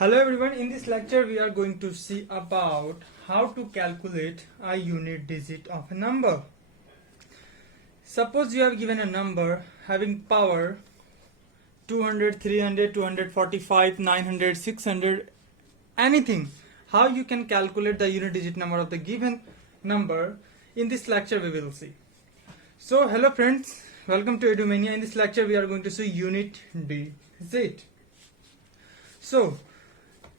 Hello everyone, in this lecture we are going to see about how to calculate a unit digit of a number. Suppose you have given a number having power 200, 300, 245, 900, 600, anything. How you can calculate the unit digit number of the given number, in this lecture we will see. So hello friends, welcome to Edumania. In this lecture we are going to see unit digit. So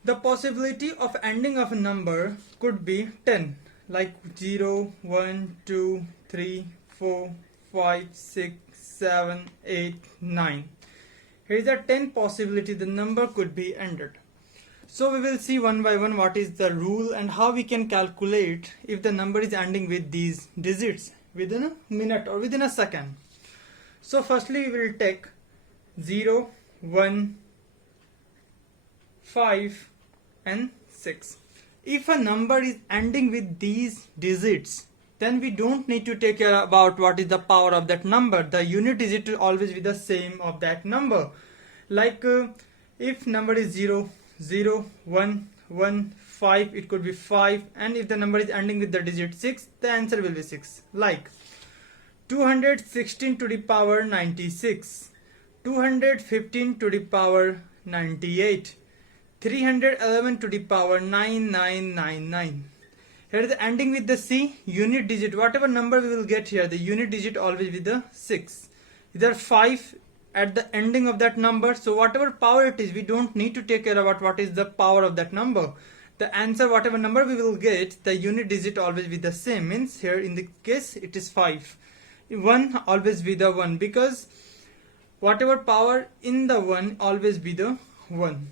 the possibility of ending of a number could be 10, like 0, 1, 2, 3, 4, 5, 6, 7, 8, 9. Here is a 10 possibility the number could be ended. So we will see one by one what is the rule and how we can calculate if the number is ending with these digits within a minute or within a second. So firstly we will take 0, 1, 5 and 6. If a number is ending with these digits, then we don't need to take care about what is the power of that number. The unit digit will always be the same of that number. Like if number is 0, 0, 1, 1, 5, it could be 5, and if the number is ending with the digit 6, the answer will be 6. Like 216 to the power 96, 215 to the power 98, 311 to the power 9999. Here the ending with the C, unit digit, whatever number we will get here, the unit digit always with the 6. Either 5 at the ending of that number, so whatever power it is, we don't need to take care about what is the power of that number. The answer, whatever number we will get, the unit digit always be the same. Means here in the case it is 5. 1 always be the 1, because whatever power in the 1 always be the 1.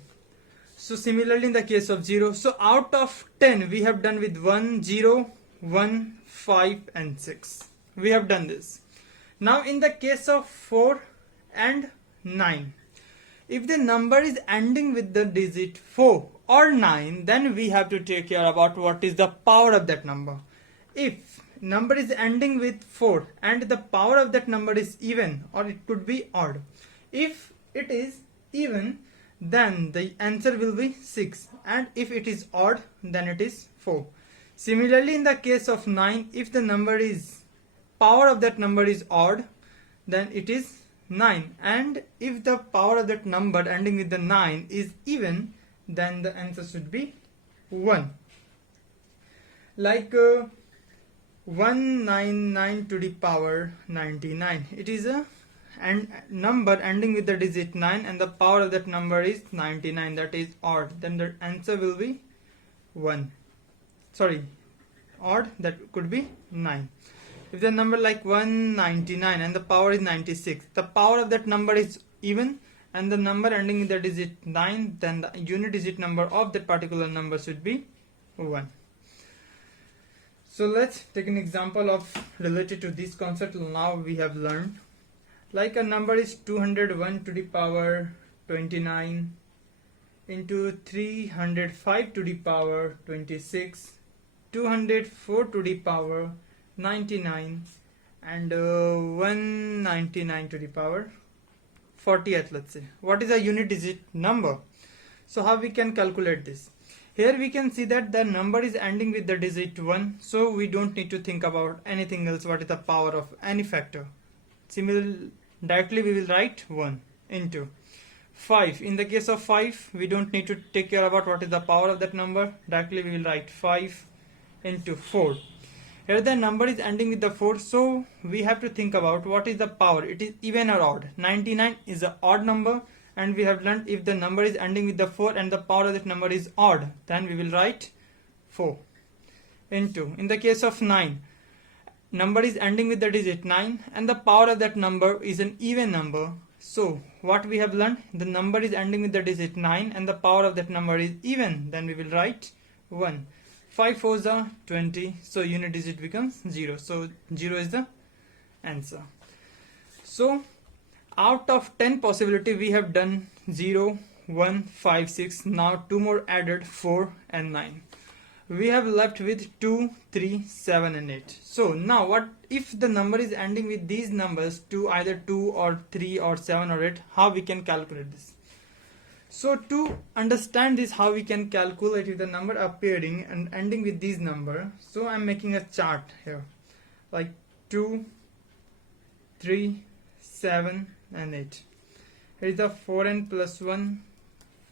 So similarly in the case of 0, so out of 10 we have done with 1, 0, 1, 5 and 6. We have done this. Now in the case of 4 and 9, if the number is ending with the digit 4 or 9, then we have to take care about what is the power of that number. If number is ending with 4 and the power of that number is even, or it could be odd. If it is even, then the answer will be 6, and if it is odd, then it is 4. Similarly in the case of 9, if the number is power of that number is odd, then it is 9, and if the power of that number ending with the 9 is even, then the answer should be 1. Like 199 to the power 99, it is a number ending with the digit 9 and the power of that number is 99, that is odd, then the answer will be 1. Sorry, odd, that could be 9. If the number like 199 and the power is 96, the power of that number is even and the number ending with the digit 9, then the unit digit number of that particular number should be 1. So let's take an example of related to this concept now we have learned. Like a number is 201 to the power 29 into 305 to the power 26, 204 to the power 99 and 199 to the power 40th, let's say. What is a unit digit number? So how we can calculate this? Here we can see that the number is ending with the digit 1, so we don't need to think about anything else, what is the power of any factor. Similarly, directly we will write 1 into 5. In the case of 5, we don't need to take care about what is the power of that number. Directly we will write 5 into 4. Here the number is ending with the 4, so we have to think about what is the power. It is even or odd. 99 is an odd number, and we have learned if the number is ending with the 4 and the power of that number is odd, then we will write 4 into. In the case of 9, number is ending with the digit 9 and the power of that number is an even number. So what we have learned, the number is ending with the digit 9 and the power of that number is even, then we will write 1. 5 4s are 20, so unit digit becomes 0. So 0 is the answer. So out of 10 possibility we have done 0, 1, 5, 6. Now 2 more added, 4 and 9. We have left with 2, 3, 7 and 8. So now what if the number is ending with these numbers, either 2 or 3 or 7 or 8, how we can calculate this? So to understand this, how we can calculate if the number appearing and ending with these number, so I'm making a chart here like 2, 3, 7 and 8. Here is the 4n plus 1,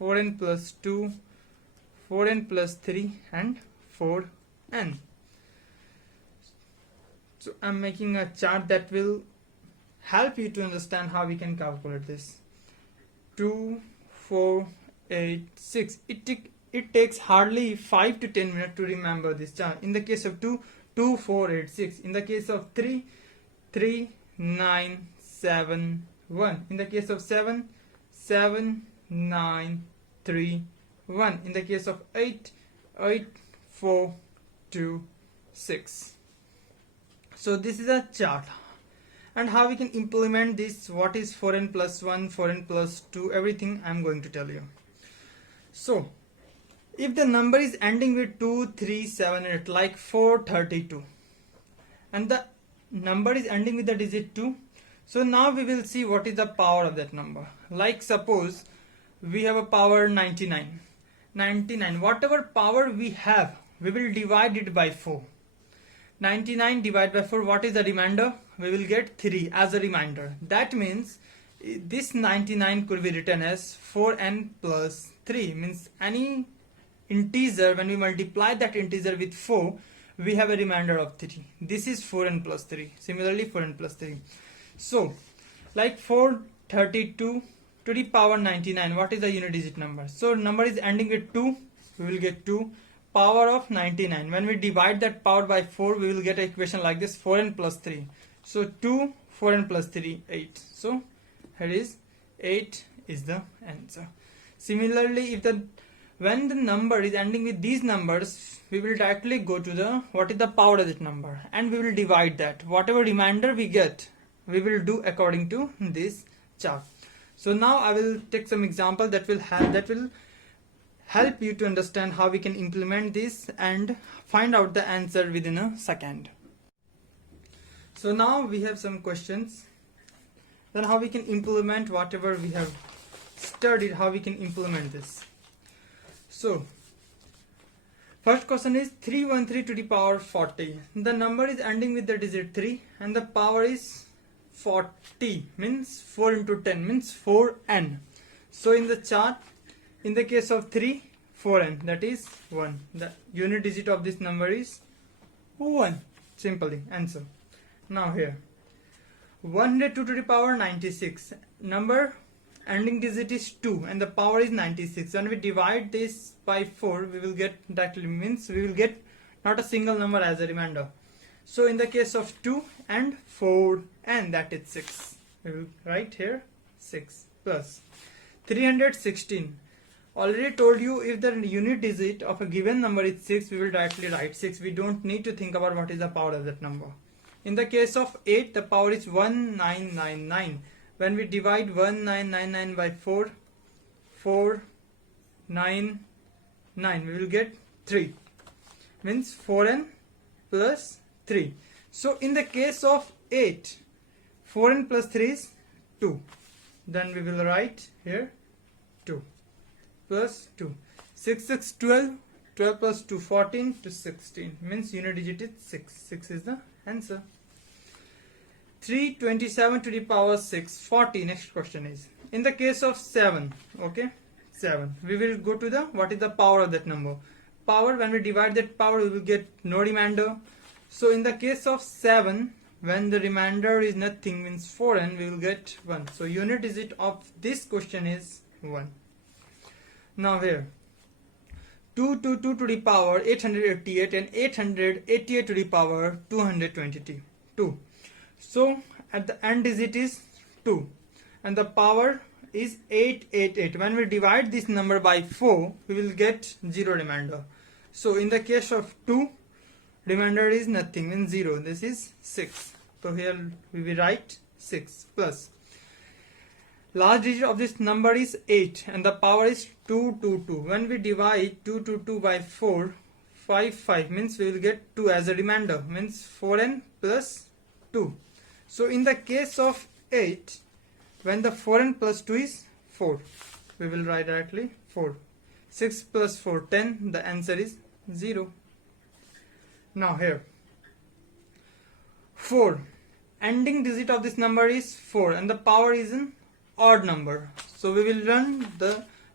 4n plus 2, 4n plus 3 and 4n. So I'm making a chart that will help you to understand how we can calculate this. 2, 4, 8, 6. It takes hardly 5 to 10 minutes to remember this chart. In the case of 2, 2, 4, 8, 6. In the case of 3, 3, 9, 7, 1. In the case of 7, 7, 9, 3, 1. In the case of 8, 8, 4, 2, 6. So this is a chart. And how we can implement this, what is 4n plus 1, 4n plus 2, everything I'm going to tell you. So if the number is ending with 2, 3, 7, 8, like 432, and the number is ending with the digit 2, so now we will see what is the power of that number. Like suppose we have a power 99. 99, whatever power we have, we will divide it by 4. 99 divided by 4, what is the remainder? We will get 3 as a remainder. That means this 99 could be written as 4n plus 3. Means any integer, when we multiply that integer with 4, we have a remainder of 3. This is 4n plus 3. Similarly 4n plus 3. So like 432 to the power 99, what is the unit digit number? So number is ending with 2, we will get 2. Power of 99. When we divide that power by 4, we will get an equation like this, 4n plus 3. So 2, 4n plus 3, 8. So here is 8 is the answer. Similarly, when the number is ending with these numbers, we will directly go to the what is the power of that number, and we will divide that. Whatever remainder we get, we will do according to this chart. So now I will take some example that will help you to understand how we can implement this and find out the answer within a second. So now we have some questions. Then how we can implement whatever we have studied, how we can implement this. So first question is 313 to the power 40. The number is ending with the digit 3 and the power is 40, means 4 into 10 means 4n. So in the chart, in the case of 3, 4n, that is 1. The unit digit of this number is 1. Simply answer. Now here 102 to the power 96. Number ending digit is 2 and the power is 96. When we divide this by 4, we will get, that means we will get not a single number as a remainder. So in the case of 2 and 4 and that is 6. We will write here 6 plus 316. Already told you, if the unit digit of a given number is 6, we will directly write 6. We don't need to think about what is the power of that number. In the case of 8, the power is 1999. When we divide 1999 by 4, 499, we will get 3. Means 4n plus 3. So in the case of 8, 4n plus 3 is 2. Then we will write here 2 plus 2. 6, 6, 12. 12 plus 2, 14 to 16. Means unit digit is 6. 6 is the answer. 327 to the power 6, 40. Next question is, in the case of 7, okay, 7, we will go to the, what is the power of that number? Power, when we divide that power, we will get no remainder. So in the case of 7, when the remainder is nothing, means 4n, we will get 1. So unit digit of this question is 1. Now here 222 to the power 888 and 888 to the power 222. So at the end digit is 2 and the power is 888. When we divide this number by 4, we will get 0 remainder. So in the case of 2, remainder is nothing, means 0. This is 6. So here we will write 6 plus. Last digit of this number is 8 and the power is 222. When we divide 222 by 4, 5 means we will get 2 as a remainder, means 4n plus 2. So in the case of 8, when the 4n plus 2 is 4. we will write directly 4. 6 plus 4, 10. The answer is 0. Now here 4. Ending digit of this number is 4 and the power is an odd number. So we will run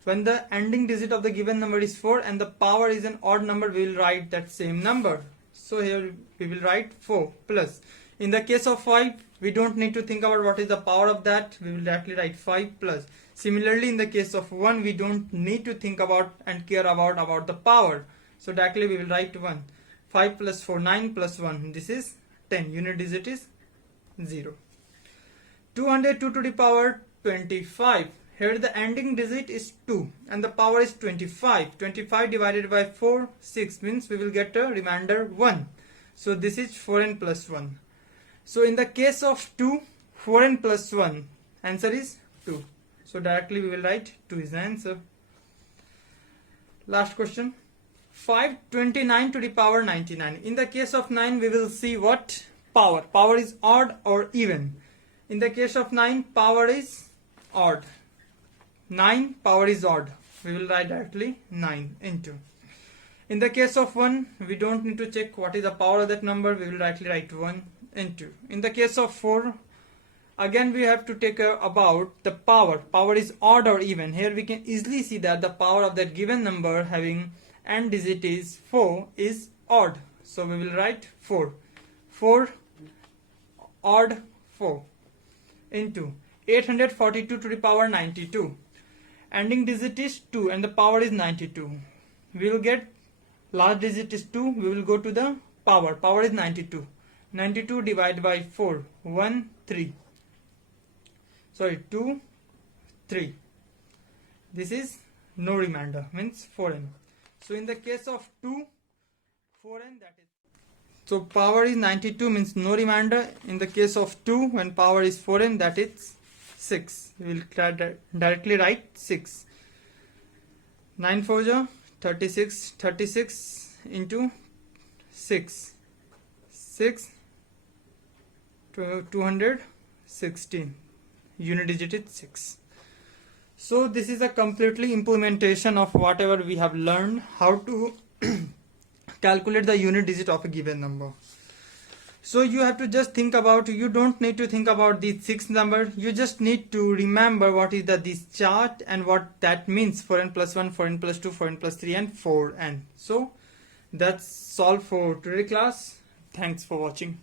when the ending digit of the given number is 4 and the power is an odd number, we will write that same number. So here we will write 4 plus. In the case of 5, we don't need to think about what is the power of that. We will directly write 5 plus. Similarly, in the case of 1, we don't need to think about and care about the power. So directly we will write 1. 5 plus 4, 9 plus 1. This is 10. Unit digit is 0. 202 to the power 25. Here the ending digit is 2 and the power is 25. 25 divided by 4, 6 means we will get a remainder 1. So this is 4n plus 1. So in the case of 2, 4n plus 1, answer is 2. So directly we will write 2 is the answer. Last question. 529 to the power 99. In the case of 9, we will see what power. Power is odd or even. In the case of 9, power is odd. 9, power is odd. We will write directly 9 into. In the case of 1, we don't need to check what is the power of that number. We will directly write 1 into. In the case of 4, again we have to take about the power. Power is odd or even. Here we can easily see that the power of that given number having end digit is 4 is odd. So we will write 4. 4 odd 4 into 842 to the power 92. Ending digit is 2 and the power is 92. We will get last digit is 2. We will go to the power. Power is 92. 92 divided by 4. 1, 3. Sorry, 2, 3. This is no remainder, means 4n. So in the case of 2, 4n, that is. So power is 92 means no remainder. In the case of 2, when power is 4n, that is 6. We will directly write 6. 9 4 ja 36. 36 into 6. 6 216. Unit digit is 6. So this is a completely implementation of whatever we have learned, how to calculate the unit digit of a given number. So you have to just think about, you don't need to think about these 6 numbers, you just need to remember what is this chart and what that means. 4n plus 1, 4n plus 2, 4n plus 3 and 4n. So that's all for today class. Thanks for watching.